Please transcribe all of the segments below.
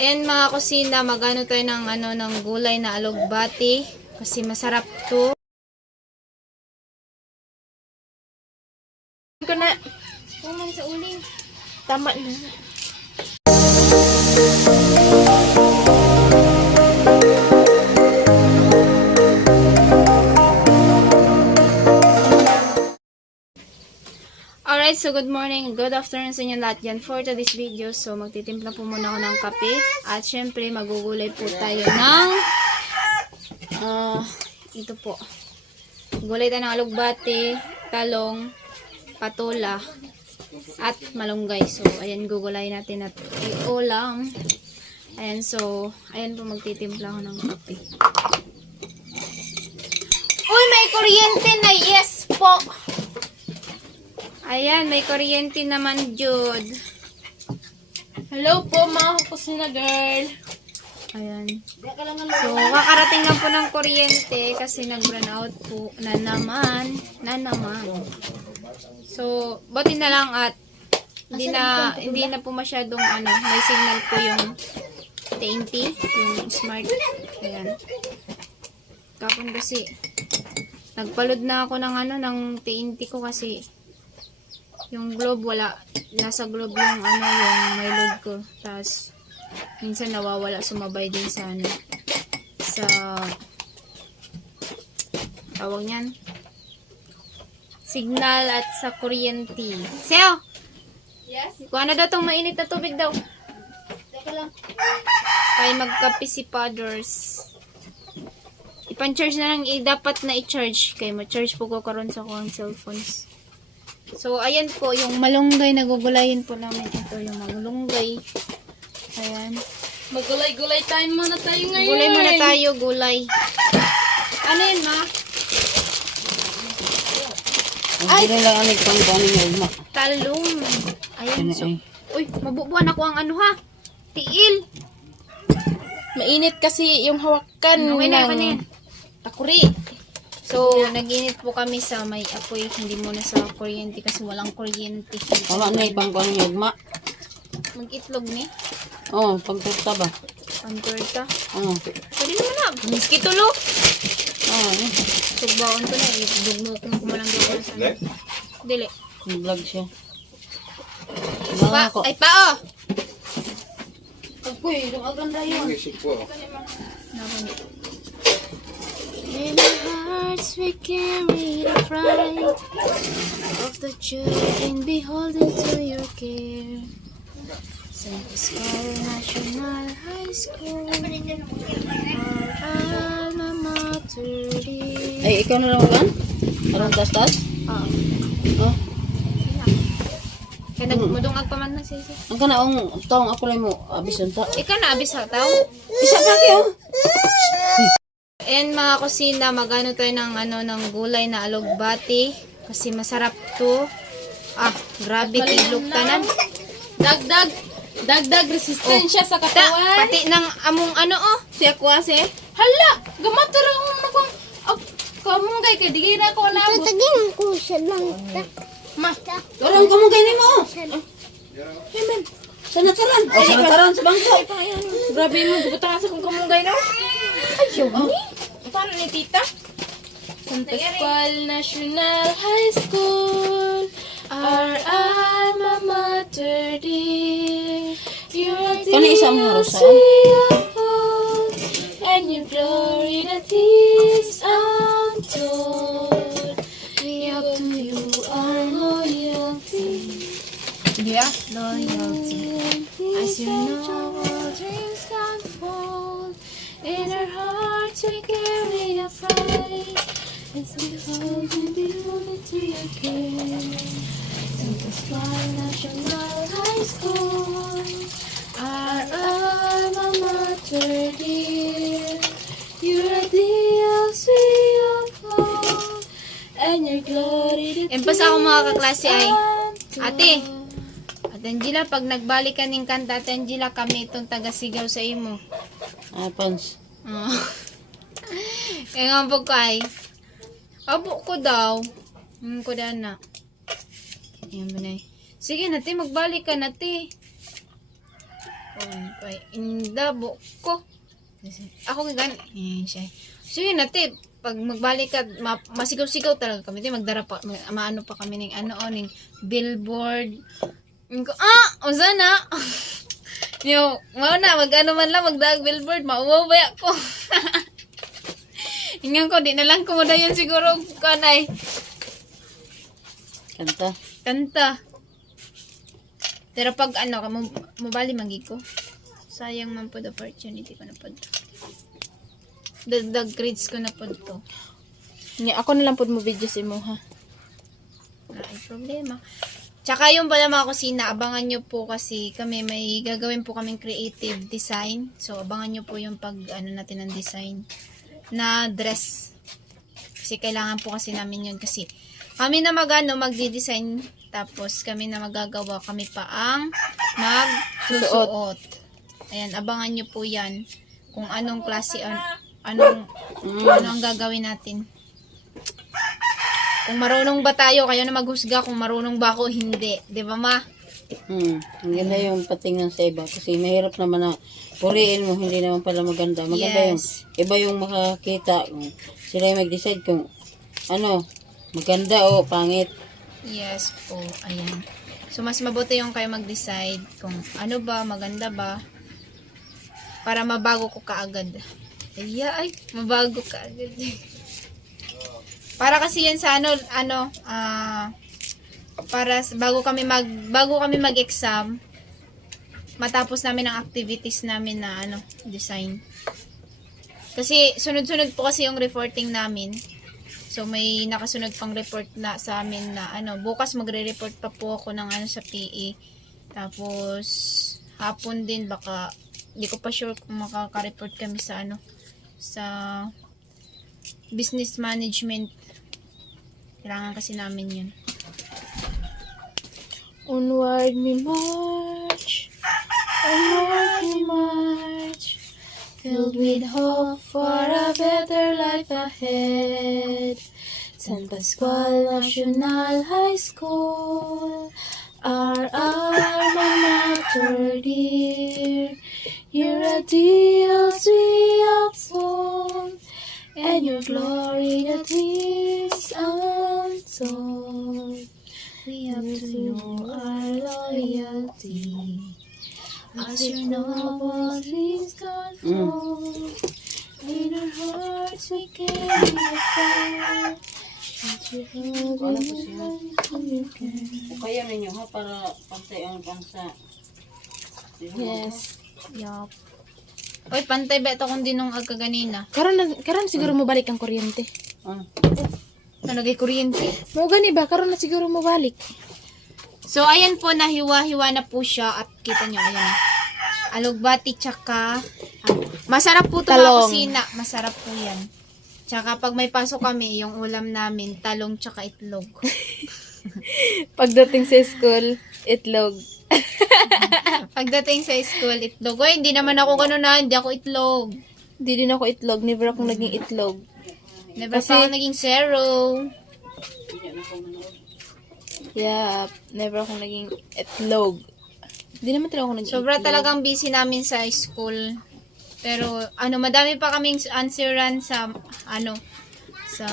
And mga kusina, magano tayo ng ano ng gulay na alugbati kasi masarap to. ko na. Kuman sa uling. Tama na. Alright, so good morning, good afternoon sa inyo lahat yan for today's video. So, magtitimpla po muna ako ng kape. At syempre, magugulay po tayo ng ah, ito po. Gulay tayo ng alugbati, talong, patola, at malunggay. So, ayan, gugulay natin at i-ulam. Ayan, so, ayan po, magtitimpla ako ng kape. Uy, may kuryente na! Yes po! Ayan, may kuryente naman, Jude. Hello po mga kusina girl. Ayan. So, kakarating lang po ng kuryente kasi nag-run out po na naman. Na naman. So, buti na lang at hindi na hindi na po masyadong ano, may signal po yung TNT, yung smart. Ayan. Kapon kasi nagpalod na ako ng ano ng TNT ko kasi yung globe wala nasa globe yung ano yung may load ko. Tapos minsan nawawala sumabay din sa ano sa tawag niyan? Signal at sa kuryente Seo! Yes? kuha na daw tong mainit na tubig daw. Teka lang. kaya magkape si Padders ipan-charge na lang eh, dapat na i-charge. Kaya ma-charge po ko karon sa kong cellphones so ayan po yung malunggay nagugulayin po namin ito yung malunggay ayan Magulay-gulay time muna tayo ngayon. Gulay muna tayo, gulay. Ano yun, ma? Ay, Hindi lang anig pang bani nga ma. Talong. Ayan, Ano so. Uy, mabubuan ako ang ano ha? Tiil. Mainit kasi yung hawakan na, ng na yan. takuri. So, nag-init po kami sa may apoy, hindi muna sa kuryente kasi walang kuryente. Wala na ibang bani nga ma. Mag-itlog ni. Oh, pagturta ba? Pantorta. Oh. Pwede naman na. Miski tulo. Oh, eh. Tugbaon ko na. Idugmo kung kumalang doon sa ano. Dili. Vlog siya. Pa, Mga ko. ay, pao. Agoy, yung aganda yun. Naman. In our hearts we carry the pride of the children beholden to your care. St. Pascal National High School, our alma mater. Ay, ikaw na lang gan? Arong tas-tas? Ah, Oh. kaya nagmudungag pa man na sisi. Ang kanaong taong ako lang mo, abis yung ta. Ikaw na abis tao. Isa pa kayo. And mga kusina, magano tayo ng ano ng gulay na alugbati kasi masarap to. Ah, grabe tiglok tanan. Dagdag. Dagdag resistensya sa Ta, katawan. pati ng among ano oh. Siya kuha si. Hala! Gamatar ako na kung... Oh, kamong kay kay di na ko nabot. ko siya lang. Ma. Walang kamugay ni mo. Amen. Sanataran. Oh, sanataran sa bangko. Grabe mo, gubuta sa kung kamunggay no? Ayaw ni. Paano ni tita? San Pascual National High School Our alma mater dear You're the mo, Rosa? hope And your glory that is untold We up to you our loyalty Yeah, loyalty. As you know, all dreams fold. In our hearts we carry a fight. Because we belong to your care. St. Pascual National High School, our alma mater dear. You're the sweet of hope, and your glory that Yan pa sa akong mga kaklase ay. Ate, Ate Angela, pag nagbalik ka ning kanta, Angela, kami itong taga-sigaw sa imo. Pans. Oh. Kaya nga po kay, abo ko daw. Hmm, ko da na. Yan ba na. Sige nati, magbalik ka nati. ko. Indabo ko. Ako gan eh, siya. So yun nate, pag magbalik ka, ma- masigaw-sigaw talaga kami. Di magdara pa, ma- maano pa kami ng ano, oh, ng billboard. Ah, usa na. Yung, mao na, mag ano man lang, magdag billboard, mauwawaya ko. Ingnan ko, di na lang kumuda yun siguro, kanay, Kanta. kanta. Pero pag ano, mo, mabali magi ko. Sayang man po the opportunity ko na po. Dagdag grades ko na po to. Nga, ako na lang po mo video si mo ha. Ay problema. Tsaka yung pala mga kusina, abangan nyo po kasi kami may gagawin po kaming creative design. So, abangan nyo po yung pag ano natin ng design na dress. Kasi kailangan po kasi namin yun kasi kami na magano magdi-design tapos kami na magagawa kami pa ang magsusuot. Ayan, abangan nyo po yan kung anong klase an- anong ano ang gagawin natin. Kung marunong ba tayo, kayo na maghusga kung marunong ba ako, hindi. Di ba ma? Hmm. Ang ganda yung patingnan sa iba. Kasi mahirap naman na puriin mo, hindi naman pala maganda. Maganda yung Yes. iba yung makakita. Sila yung mag-decide kung ano, maganda o pangit. Yes po. Ayan. So, mas mabuti yung kayo mag-decide kung ano ba, maganda ba. Para mabago ko kaagad. Ay, ay, mabago ka agad. para kasi yan sa ano, ano, ah, para sa- bago kami mag, bago kami mag-exam, matapos namin ang activities namin na ano, design. Kasi sunod-sunod po kasi yung reporting namin. So may nakasunod pang report na sa amin na ano, bukas magre-report pa po ako ng ano sa PE. Tapos hapon din baka hindi ko pa sure kung makaka-report kami sa ano sa business management. Kailangan kasi namin 'yun. Onward we march, onward we march, filled with hope for a better life ahead. San Pascual National High School, our alma mater dear, your ideals we uphold, and your glory that is untold. We have to know our loyalty as your noble dreams come true. In our hearts we can. O kaya ninyo ha, para pantay ang pansa. Yes. Yup. Oy, pantay ba ito kung dinong agka ganina? Karon na, karon siguro mo balik ang kuryente. Ah, Nalagay kuryente. Mo gani ba karon na siguro mo balik. So, ayan po, nahiwa-hiwa na po siya at kita nyo, ayan. Alugbati tsaka, ah, masarap po ito mga Talong. kusina. Masarap po yan. Tsaka pag may pasok kami, yung ulam namin, talong tsaka itlog. Pagdating sa school, itlog. Pagdating sa school, itlog. Oy, hindi naman ako ganun na, hindi ako itlog. Hindi din ako itlog, never akong naging itlog. Never Kasi- pa ako naging zero. Yeah, never akong naging itlog. Hindi naman talaga ako naging Sobra itlog. talagang busy namin sa school. Pero, ano, madami pa kaming answeran sa, ano, sa,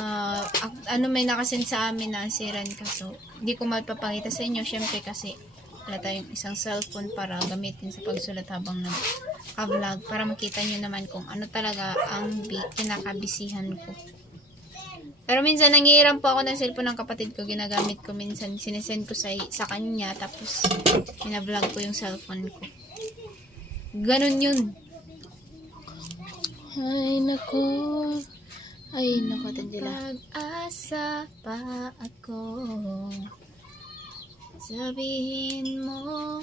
ano, may nakasin sa amin na answeran ka. So, hindi ko mapapakita sa inyo, syempre kasi wala tayong isang cellphone para gamitin sa pagsulat habang nag-vlog para makita nyo naman kung ano talaga ang bi- kinakabisihan ko. Pero minsan nangihiram po ako ng cellphone ng kapatid ko, ginagamit ko minsan, sinesend ko sa, sa kanya, tapos binablog ko yung cellphone ko. Ganon yun. Ay, nako. Ay, nako, Tandila. Pag-asa pa ako Sabihin mo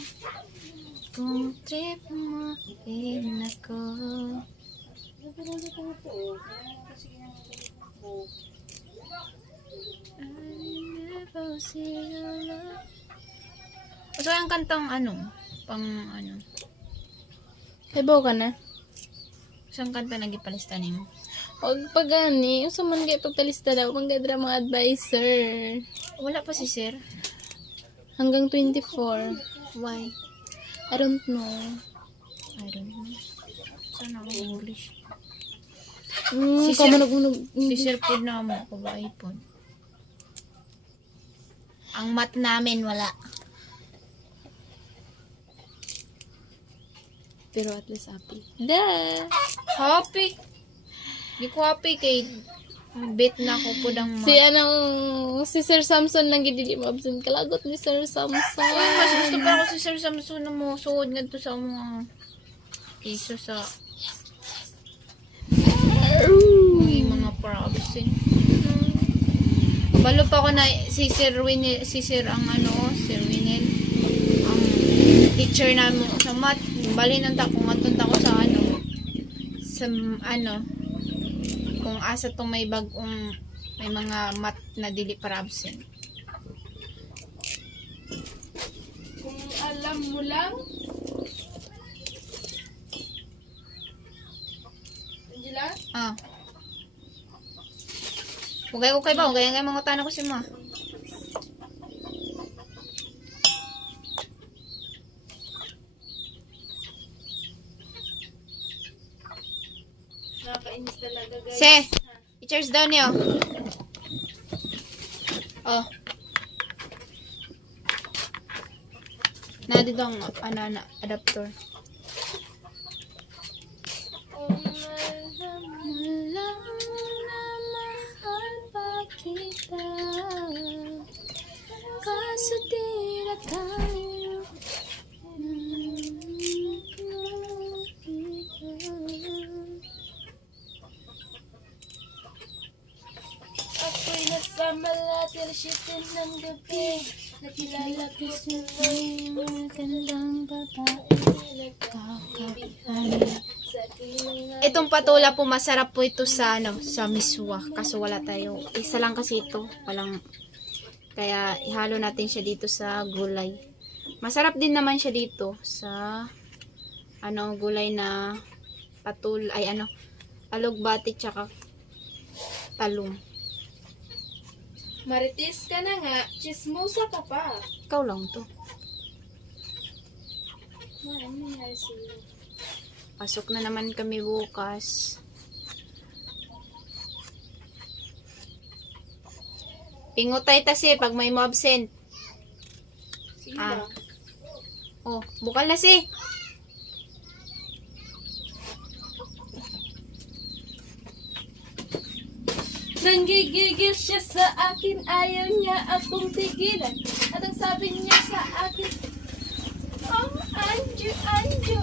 Kung trip mo rin ako I never see your love So, yung kantang ano? Pang ano? Hibaw ka na. Isang kanta na gipalista mo? Huwag pa gani. Yung suman kayo pagpalista daw. Mga advisor. Wala pa si sir. Hanggang 24. Why? I don't know. I don't know. Sana ako English. Mm, Si kamo Sir- nag Si Sir Pod na mo ko ba iPhone? Ang mat namin wala. Pero at least happy. Da! Happy. Di ko happy kay bit na ko po ng Si anong, si Sir Samson lang gid mo absent kalagot ni Sir Samson. Uy, mas gusto pa ako si Sir Samson na mo suod nga to sa mga iso sa Uy, mga province. Balo pa ako na si Sir Winil, si Sir ang ano, Sir Winil, ang teacher namin sa math. Bali nang ta kung atun ko sa ano, sa ano, kung asa tong may bagong may mga math na dili para absent. Kung alam mo lang. Angela? Ah. Ugay ko kay ba? Ugay nga mga tanong ko si ma. Nakakainis talaga guys. Se, i-charge daw niyo. Oh. Na dito ang ano, ano, adapter. Kita Kaso di na tayo nasa malatil shitin ng gabi Nakilala ko sa may magandang babae tinangan Itong patula po masarap po ito sa ano, sa miswa. Kaso wala tayo. Isa lang kasi ito. Walang kaya ihalo natin siya dito sa gulay. Masarap din naman siya dito sa ano gulay na patul ay ano alugbati tsaka talong. Marites ka na nga, chismosa ka pa. Ikaw lang to. Ma, ano nangyari sa'yo? Pasok na naman kami bukas. Pingutay tasi pag may mo absent. Sino? Ah. Oh, bukal na si. Nanggigigil siya sa akin, ayaw niya akong tigilan. At ang sabi niya sa akin, Oh, Anjo, Anjo.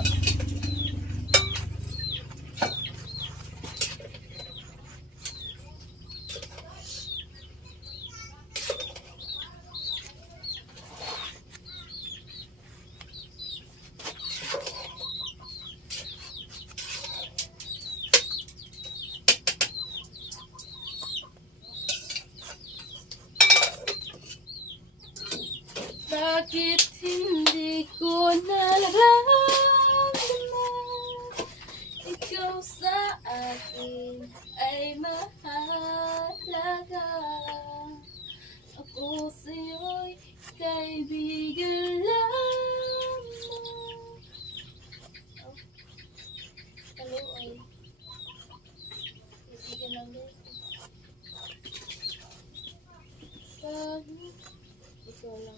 Bakit hindi ko nararamdaman Ikaw sa akin ay mahalaga Ako sa'yo'y kaibigan lamang oh. Hello, ay Kaibigan lang din Pag ikaw lang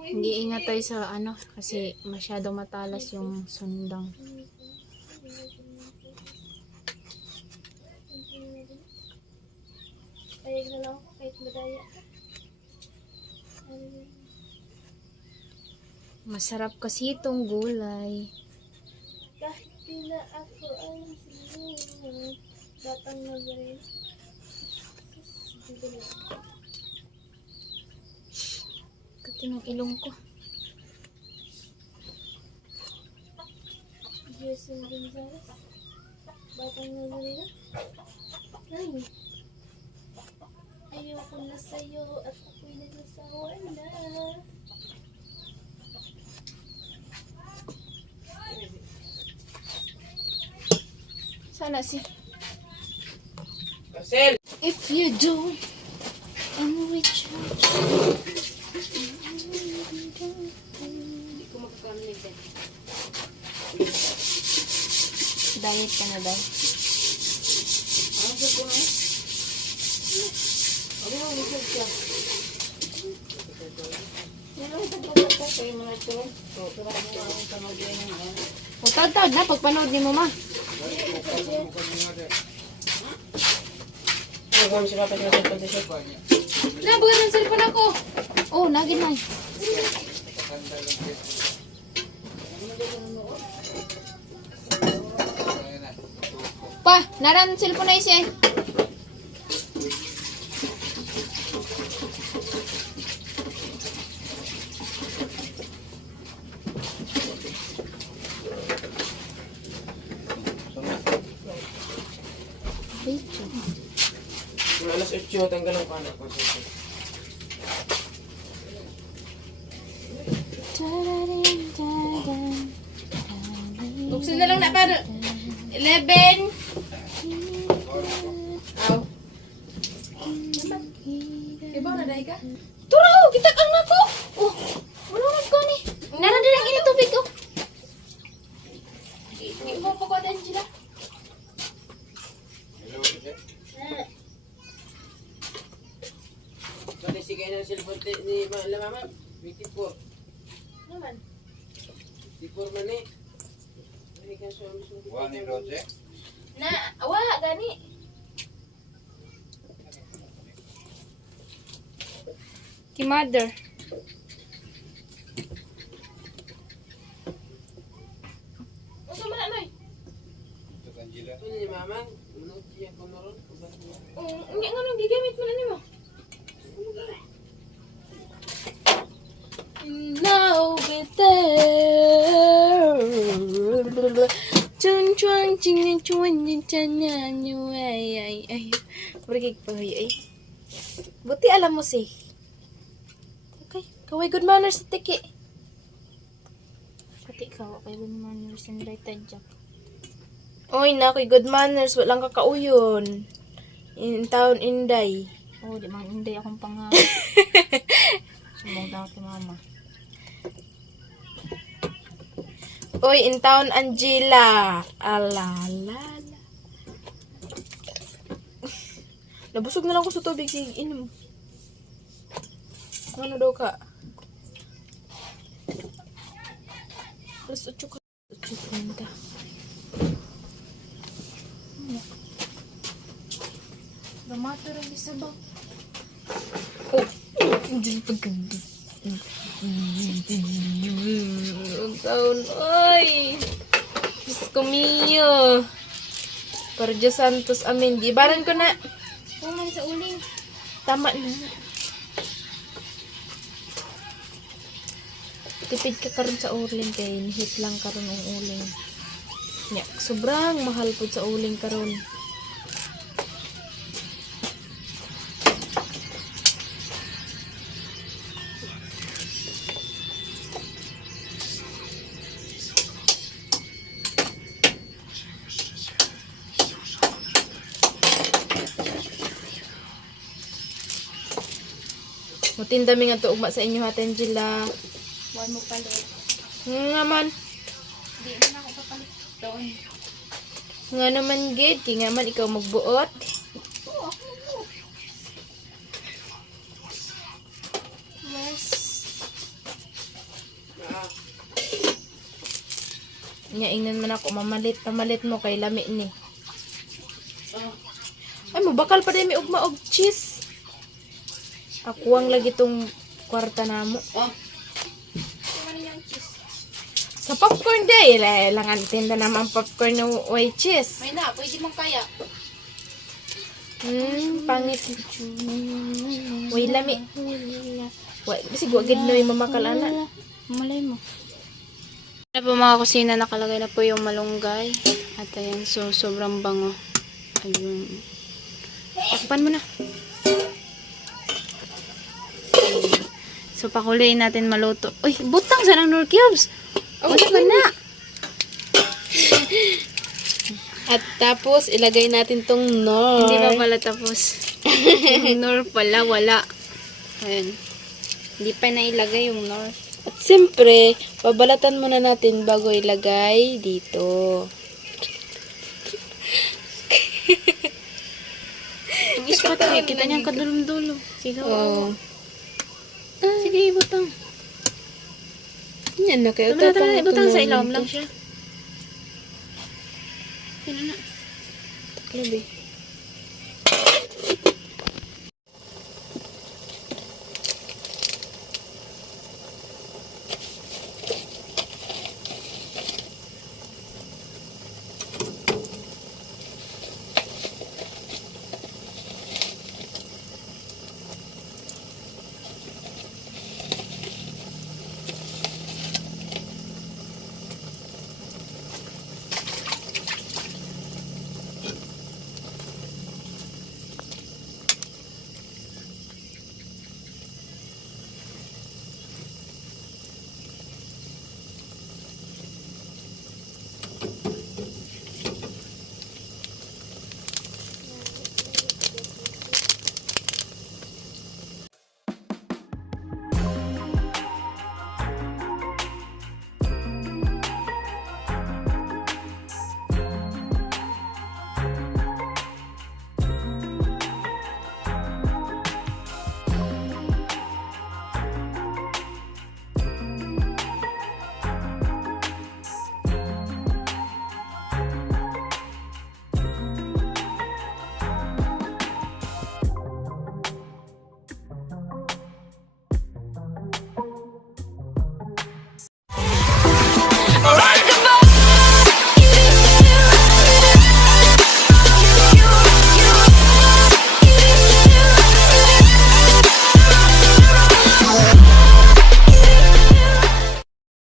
Hindi ingat tayo sa ano kasi masyado matalas yung sundang. Payag na lang ako kahit madaya ka. Masarap kasi itong gulay. Kahit di na ako ang sinunod, batang na ba ito ng ilong ko. Jason Gonzalez. Batang Nazarena. Ay. Ayoko na sa'yo at ako'y nagsasawa na. Sana si... Marcel! If you do, I'm with you. Diet ka na daw. Utad-tad na, pagpanood ni mo ma. Huwag mo siya papasin sa pagdisip. Nabugat ang cellphone ako. Oh, nagin na. Pa, naran cellphone na siya. Mga alas 8, tanggal ang panak ko. Sige na cellphone te- ni Ma- la mama. 24. Naman. 24 man eh. Ang gusto ko. Na, awa, gani. Ki mother. Unsa man anoy? Ito ni mama. Ano siya ko noron? Oh, unya nga nung gigamit mo na nimo. Now be there. Chun chuan chan yan yu ay ay ay. Pergi pa ay ay. Buti alam mo si. Okay, kaway good manners sa tiki. Pati ikaw, kay good manners and right tadyak. Oy, na kay good manners, walang kakauyon. In town Inday. Oh, di man Inday akong pangalan. Sumbong daw kay mama. Oy, in town Angela. Alala. Nabusog na lang ko sa tubig. Sige, inom. Ano daw ka? Alas 8 ka. 8.30. Gamato rin isa ba? Oh, hindi pagkabis. Ang taon, ay! Diyos ko miyo. Para Diyos Santos, amin. Di baran ko na. Oo, man sa uling. Tama na. Tipid ka karon sa uling kay nihit lang karon ang uling. Nya, sobrang mahal po sa uling karon. Mutinda mi nga to ugma sa inyo haten Angela. Huwag mo palit. Nga man. Di man ako papalit doon. Nga naman gid kay nga man ikaw magbuot. Oo, ako mo. Yes. Ah, Nya ingnan man ako mamalit pamalit mo kay lami ni. Ay mo bakal pa din mi ugma og cheese. Ako ang lagi tong kwarta namo. Oh, Ano yung cheese? Sa popcorn day, la- langan tinda naman popcorn ng way cheese. May na, pwede mong kaya. Hmm, pangit. Way lami. Wa, bisig wa gid noy mamakal ana. Malay mo. Na po mga kusina, nakalagay na po yung malunggay. At ayan, so sobrang bango. Ayun. Takpan mo na. So, pakuliin natin maluto. Uy, butang sa ng cubes. Wala ka na. At tapos, ilagay natin tong nor. Hindi pa pala tapos. yung nor pala, wala. Ayan. Hindi pa nailagay yung nor. At siyempre, babalatan muna natin bago ilagay dito. Yung ispat eh, kita niya ang kadulong-dulo. Sige, Oh. Sige, ibutang. Yan na kayo. Tama na, tama na, sa ilawom lang siya. Sino na? Labi.